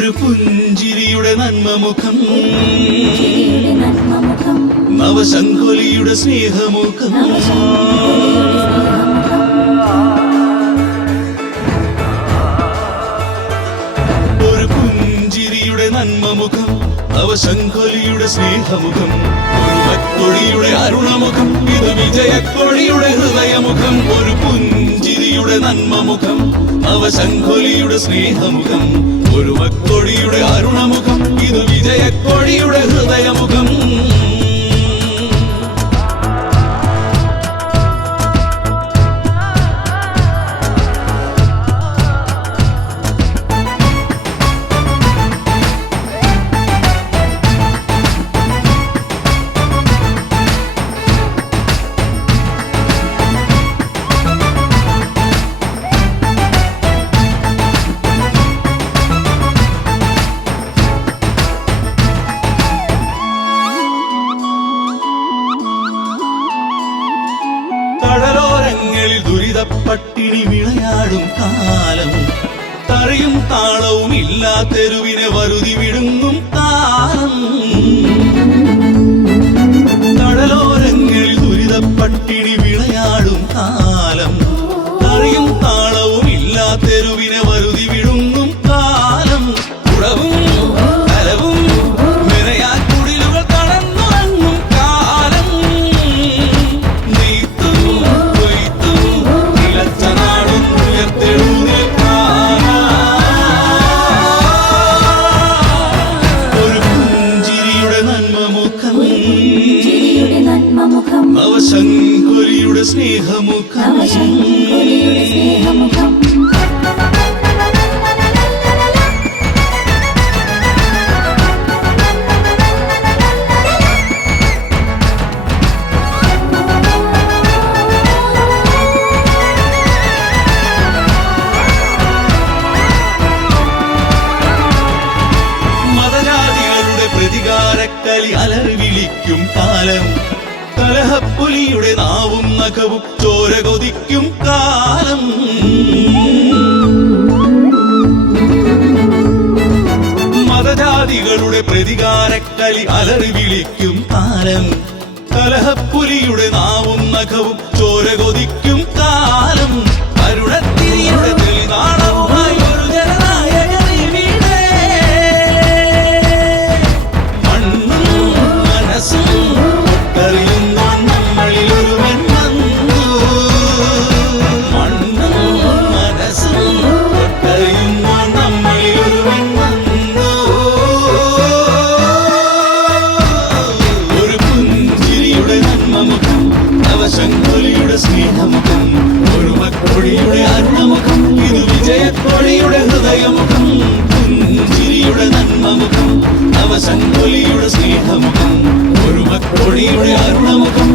ഒരു പുഞ്ചിരിയുടെ നന്മമുഖം, നവശങ്കുലിയുടെ സ്നേഹമുഖം. ഒരു പുഞ്ചിരിയുടെ നന്മമുഖം, നവശങ്കുലിയുടെ സ്നേഹമുഖം. ഒരു വക്കൊടിയുടെ അരുണമുഖം, ഇത് വിജയക്കൊടിയുടെ ഹൃദയമുഖം. ഒരു പുഞ്ചിരിയുടെ നന്മമുഖം, നവശങ്കുലിയുടെ സ്നേഹമുഖം. ഒരു വക്കൊടിയുടെ അരുണമുഖം, ഇത് വിജയക്കൊടിയുടെ ഹൃദയമുഖം. കടലോരങ്ങളിൽ ദുരിതപ്പട്ടിണി വിളയാടും കാലം, തറയും താളവും ഇല്ലാ തെരുവിനെ വരുതി വിടുങ്ങും കാലം. കടലോരങ്ങളിൽ ദുരിതപ്പട്ടിണി വിളയാടും കാലം, തറയും താളവും ഇല്ലാ തെരുവിനെ വരുതി വിടുങ്ങും കാലം. ഉടവും കലവും മെനയാ കുടിലുകൾ കടന്നുറങ്ങും കാലം. നവശങ്കുലിയുടെ സ്നേഹമുഖം. മതജാതികളുടെ പ്രതികാരക്കലി അലറി വിളിക്കും കാലം, കലഹപ്പുലിയുടെ നാവും നഖവും ചോര കൊതിക്കും കാലം. മതജാതികളുടെ പ്രതികാരക്കലി അലറി വിളിക്കും കാലം, കലഹപ്പുലിയുടെ നാവും നഖവും ചോര കൊതിക്കും കാലം. കരുണത്തിരിയുടെ തെളിനാളവുമായി ഒരു ജനനായകനിവിടെ. മണ്ണും മനസ്സും നവശങ്കുലിയുടെ സ്നേഹമുഖം. ഒരു വക്കൊടിയുടെ അരുണമുഖം, ഇത് വിജയക്കൊടിയുടെ ഹൃദയമുഖം. പുഞ്ചിരിയുടെ നന്മമുഖം, നവശങ്കുലിയുടെ സ്നേഹമുഖം. ഒരു വക്കൊടിയുടെ അരുണമുഖം,